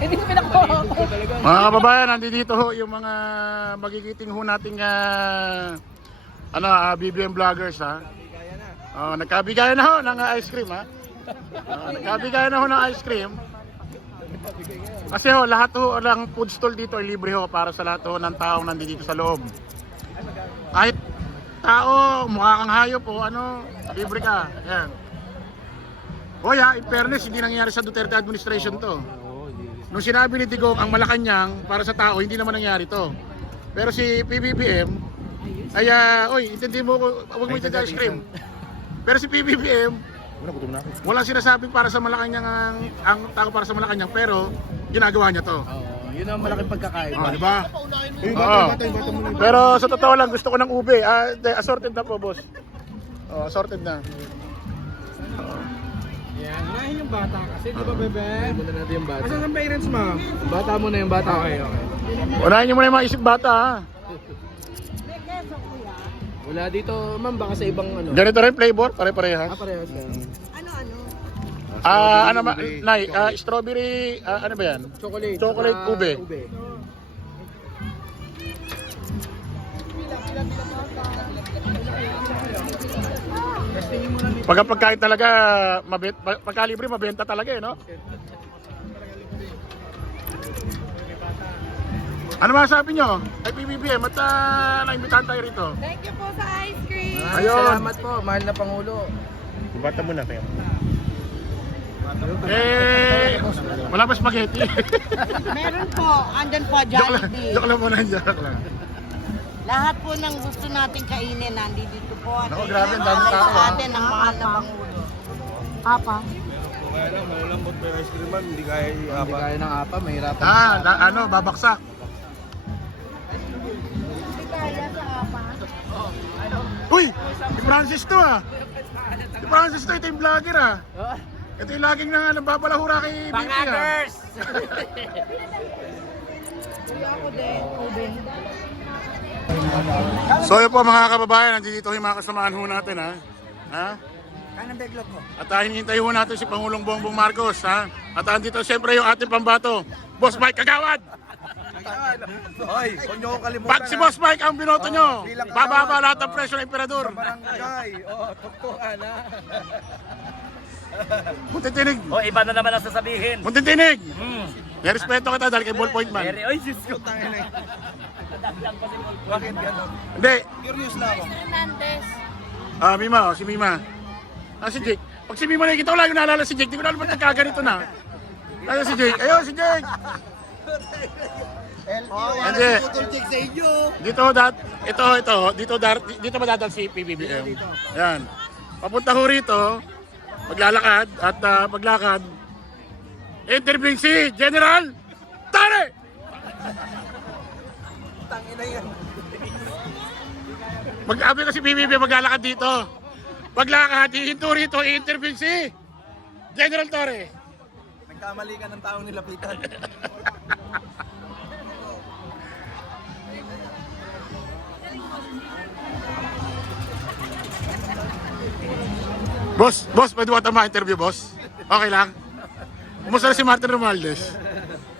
Hindi ko pinakuha. Mga kababayan, nandito ho yung mga magigiting ho nating BBM vloggers ha. Nagkabigayan na ho ng ice cream ha. Nagkabigayan na ho ng ice cream. Kasi ho, lahat ho ng food stall dito ay libre ho para sa lahat ho ng taong nandito sa loob. Kahit tao, mukha kang hayop o libre ka. Ayan. Hoy ha, in fairness, hindi nangyari sa Duterte administration to. Nung sinabi ni Digong ang Malacanang para sa tao, hindi naman nangyari to. Pero si PBBM, ay, intindi mo, huwag mo intindi ice cream. Pero si PBBM, walang sinasabing para sa Malacanang ang tao para sa Malacanang, pero ginagawa niya to. Yun ang malaking pagkakaiba. Diba? Pero sa totoo lang, gusto ko ng ube. Assorted na po, boss. Assorted na. Yan, unahin yung bata kasi, di ba bebe? Muna natin yung bata. Asan ang parents mo? Bata muna yung bata. Okay. Unahin niyo muna yung mga isip bata, ha? Wala dito, ma'am, baka sa ibang Ganito rin flavor, pare-parehas. parehas ka. Nay, strawberry, ano ba yan? Chocolate. Chocolate ube. Pagkain talaga, pagkalibre, mabenta talaga no? Ano masasabi nyo? Ay PBBM, at naimbitahan tayo rito. Thank you po sa ice cream. Ayun. Salamat po, mahal na Pangulo. Bata muna kayo. Wala pa spaghetti. Meron po, andyan po, Jollibee. Joke lang muna, joke lang. Lahat po ng gusto nating kainin, nandito po. Naku, grabe, ang daming tao, Sa atin, ang mahal na Pangulo. Papa? Kaya lang, malalambot pa yung ice cream man, hindi kaya Hindi kaya ng apa, mahirapan. Babaksak. Hindi kaya sa Papa. Uy! Si Francis to Si Francis to, ito yung vlogger Ito yung laging nagbabalahura kay BP Pangagers! Ako din, ube. So yun po mga kababayan, nandito yung mga kasamaan ho natin Kanang beglog ko. At hinihintay ho natin si Pangulong Bongbong Marcos At andito siyempre yung ating pambato, Boss Mike Kagawad. Hoy, huwag niyo akong kalimutan. Pag si Boss Mike ang binoto nyo, bilang bababa lahat ng presyo ng emperador. Barangay, tuktukan Muntitinig, Iba na naman ang sasabihin. muntitinig. May respeto kita dahil kay Ballpoint Man. Oy, Diyos ko. Bakit gano'n? Hindi, Curious lang ako. Hernandez. Mima, si Mima. Si Jake. Pag si Mima nakikita ko lang yung naalala si Jake, di ko na alam ba't nagkaganito na. Ayun si Jake, si Jake. Hindi. Dito madadal si PBBM. Yan. Papunta ho rito, maglalakad at paglakad, interview si General Tare! Mag-abi ko si PBB maglalakad dito. Paglakad, hihinto rito, i-interview si General Torre. Nagkamali ka ng taong nilapitan. Boss, pwede mo ma-interview, boss? Okay lang? Kumusta na si Martin Romualdez?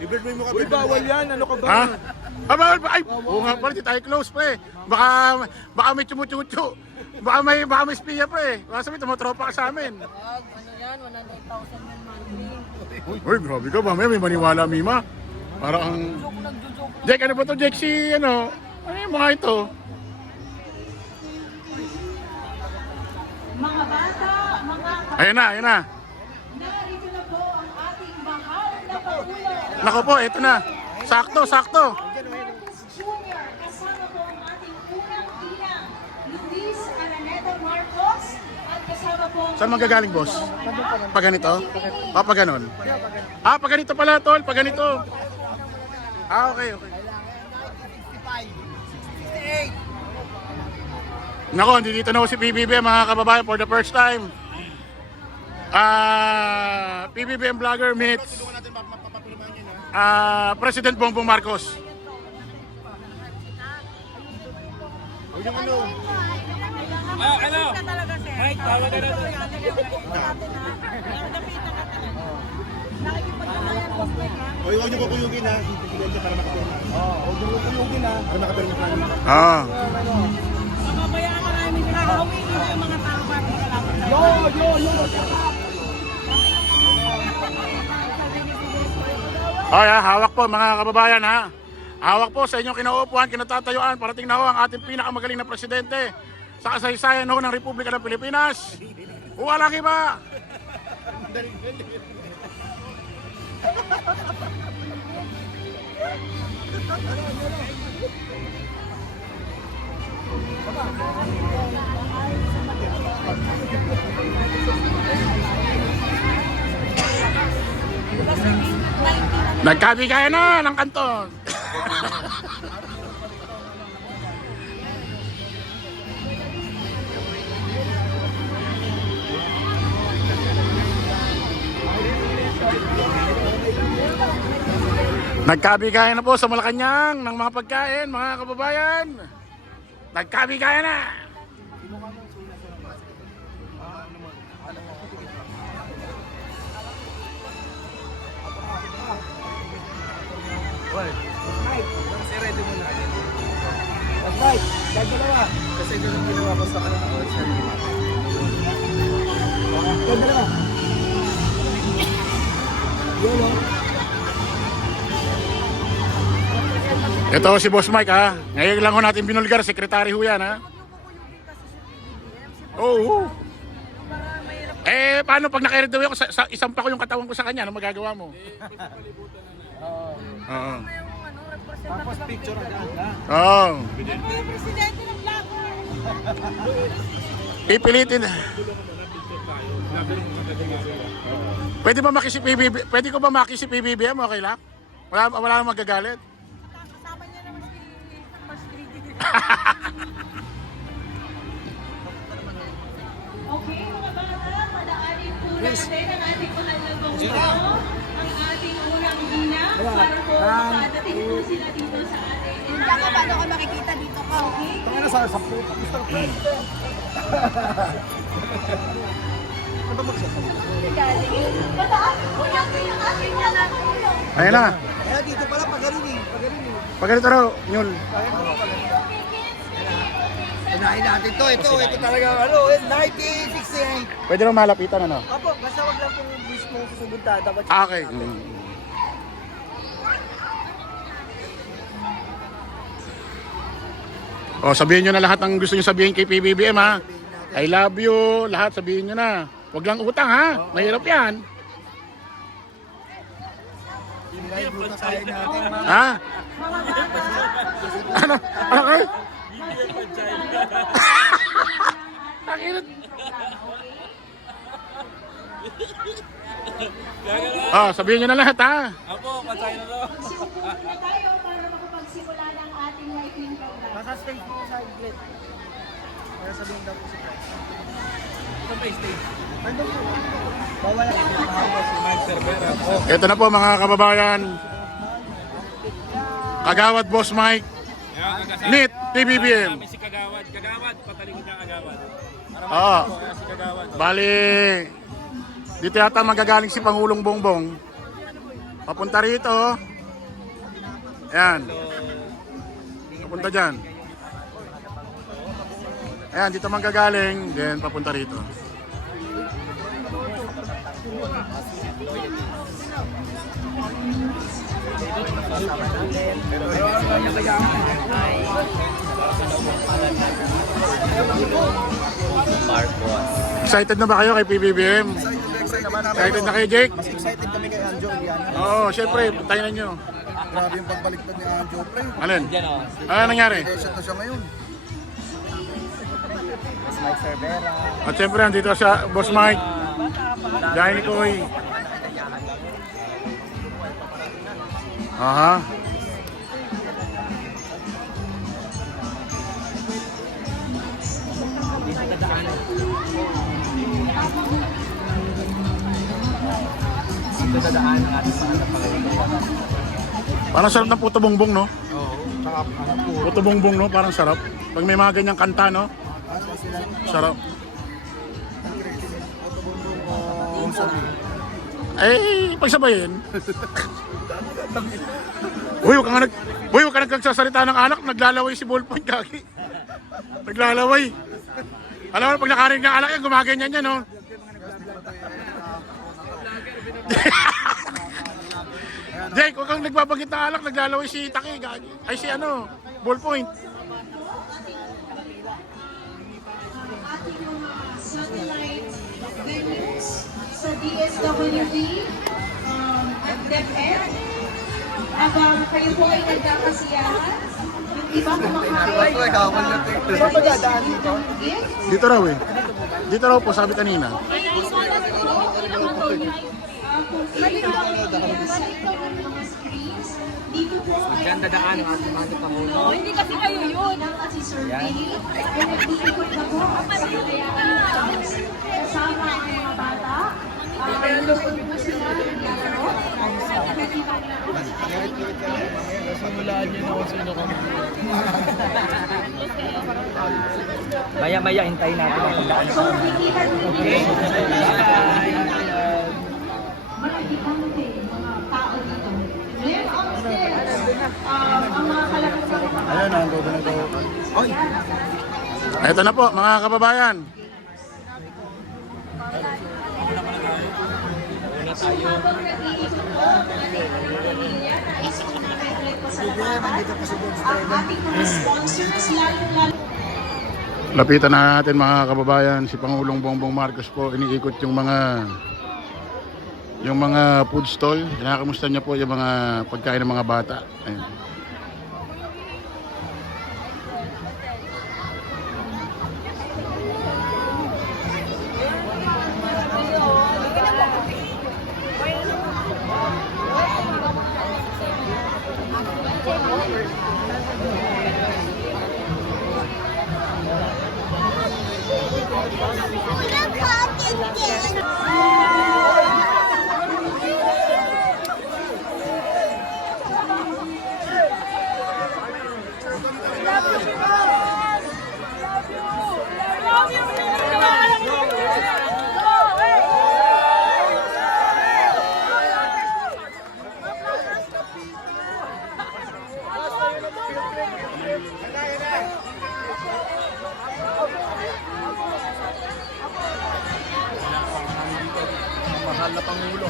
Uy, bawal yan. Ano ka ba? Ha? Bawal ba? Ay, oo nga pala, di tayo close pa Baka may chumuchuchu. Baka may spiya pa Baka sabi, tumatropa ka sa amin. Ano yan, 100,000 man monthly. Uy, grabe ka ba? May maniwala, Mima. Parang ang... Jake, ano ba to, Jake? Ano yung mga ito? Mga bata, mga Ayan na. narito na po ang ating mahal na Pangulo. Nako po, ito na. Sakto. Junior, kasama po ang ating unang bilang, Luis Araneta Marcos, at kasama po Saan magagaling, boss? Pag ganito? Pag ganon? Pag ganito pala, tol. Pag ganito. Okay. Nako, dito na ako si PBBM mga kababayan for the first time. PBBM vlogger meets President Bongbong Marcos. Mike, tawag ka na. Nakikipag O huwag niyo kukuyugin ha. Presidente para makapirma. Oo, huwag niyo kukuyugin ha. Para makapirma ka namin. Oo. Mababayaan ka namin nila. Humingi na yung mga tao para makalapit na. Ay, hawak po mga kababayan ha. Hawak po sa inyong kinauupuan, kinatatayuan. Parating na ho ang ating pinakamagaling na presidente sa kasaysayan ho ng Republika ng Pilipinas. Walang iba. Nagkabigayan na ng kanton. Nagkabigayan na po sa Malacanang ng mga pagkain, mga kababayan. Nagkabigayan na. Kasi ready mo na. That's right. Kahit dalawa. Kasi ganun ginawa ko sa kanila. Kahit dalawa. Yun o. Ito si Boss Mike ha. Ngayon lang ho natin binulgar, sekretary ho yan ha. Oo. Eh, paano pag naka-ready ako, isampa ko yung katawan ko sa kanya, ano magagawa mo? Oo. Tapos picture agad. Oo. Yung presidente ng vlogger. Pipilitin. Pwede ba maki si PBB? Pwede ko ba maki si PBBM? Okay lang? Wala nang magagalit. Kasama niya naman si Mas 3D. Okay, mga bata, padaanin po natin ang ating pangalawang grupo, ang ating unang gina, para po makadating po sila dito sa ating Kaya paano ka makikita dito ka? Okay? Ito na sa sampu. Mr. President. Ano ba magsasabi? Padaanin po natin ang ating pangalawang. Ayun na. Kaya dito pala pagaling eh. Pagaling eh. Pag ganito raw, Nyul. Unahin natin to. Ito talaga ano, 1968. Pwede naman malapitan ano? Apo, basta wag lang kung mismo susunod dapat. Okay. O, sabihin nyo na lahat ng gusto nyo sabihin kay PBBM ha. I love you. Lahat sabihin nyo na. Huwag lang utang ha. Mahirap yan. Live muna tayo natin. Ha? Ano? Ano kayo? Takirot. Oh, sabihin nyo na lahat ha. Sinupo na tayo para makapagsimula ng ating lightning program. Nasa stage mo sa grid. Para sabihin daw po si President. Ito pa yung stage. Andun po. Bawal ang si Mike Cervera. Ito na po mga kababayan. Kagawad Boss Mike. Meet PBBM. Si Kagawad, patalikod niya Kagawad. Oo. Si Kagawad. Bali, dito yata magagaling si Pangulong Bongbong. Papunta rito. Ayan. Papunta dyan. Ayan, dito manggagaling. Then papunta rito. Excited na ba kayo kay PBBM? Excited na kayo, Jake? Mas excited kami kay Anjo Eliana. Oo, syempre, puntayin na nyo. Grabe yung pagbaliktad ni Anjo, pre. Alin? Ano nangyari? President na siya ngayon. At syempre, andito sa Boss Mike. Dahil Koy. Aha. Dito dadaan ang ating pangalawang. Parang sarap ng puto bongbong, no? Oo. Saka ano po. Puto bongbong, no? Parang sarap. Pag may mga ganyang kanta, no? Ano sila? Sarap. Sabi. Eh, pagsabayin. Uy, huwag ka nagsasalita ng anak, naglalaway si Ballpoint, kaki. Naglalaway. Alam mo, pag nakarinig ng anak yan, gumaganyan yan, no? Jake, huwag kang nagbabanggit ng alak, naglalaway si Taki, gagi. Ay si ano, Ballpoint. Satellite venues sa DSWD at DepEd. Habang kayo po ay nagkakasiyahan, yung iba kumakain. Saan ba dadaan dito? Dito raw eh. Dito raw po, sabi kanina. Dito po ay Diyan dadaan ang ating mga Pangulo. oh, hindi kasi kayo yun. At si Sir Billy, kung nag-iikot na po ang kasama ang mga bata. Gusto po sila naglalaro. Simulaan niyo kung sino kami. Maya-maya, hintayin natin ang pagdaan. So, nakikita niyo marami mga tao dito. Then, upstairs, ang mga kalabasan ng mga Ayun, nandun na daw. Oy! Ito na po, mga kababayan. So, habang nag-iikot po, pamilya, nais ko namin ulit po sa lahat. Ang ating mga sponsors, lalo-lalo Lapitan natin mga kababayan, si Pangulong Bongbong Marcos po iniikot yung mga food stall. Kinakamusta niya po yung mga pagkain ng mga bata. Ayun. Mahal na Pangulo.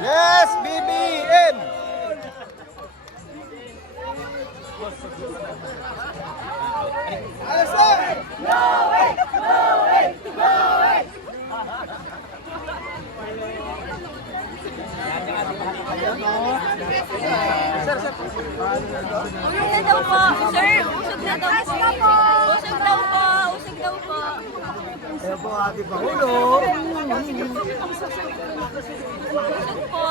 Yes, BBM! Usog na daw po. Sir, usog na daw po. Usog daw po. Usog daw po. Ayan po ating Pangulo. Usog po.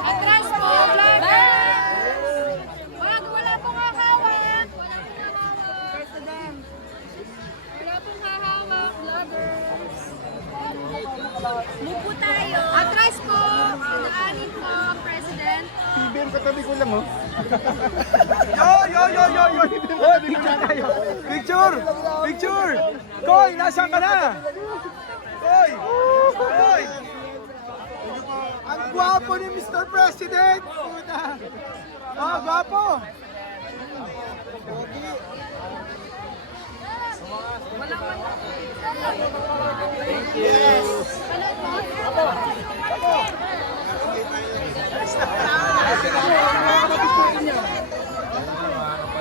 Atras po. Wala pong hahawak. President. Wala pong hahawak. Vloggers. Move po tayo. Atras po. Daanin po, President. BBM katabi ko lang, oh. Yo! Oh, picture tayo. Picture! Picture! Koy, nasaan ka na? Koy! Koy! Ang gwapo ni Mr. President! Puta! Oh, gwapo!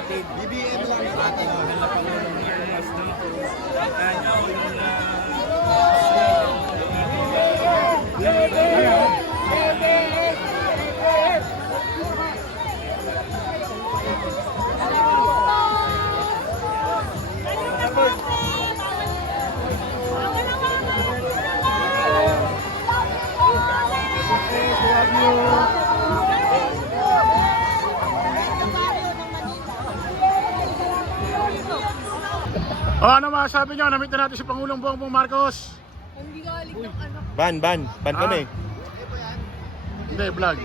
BBM lang sa atin. O ano masasabi nyo? Namit na natin si Pangulong Bongbong Marcos. Hindi galing ng anak. Ban kami. Hindi, vlog.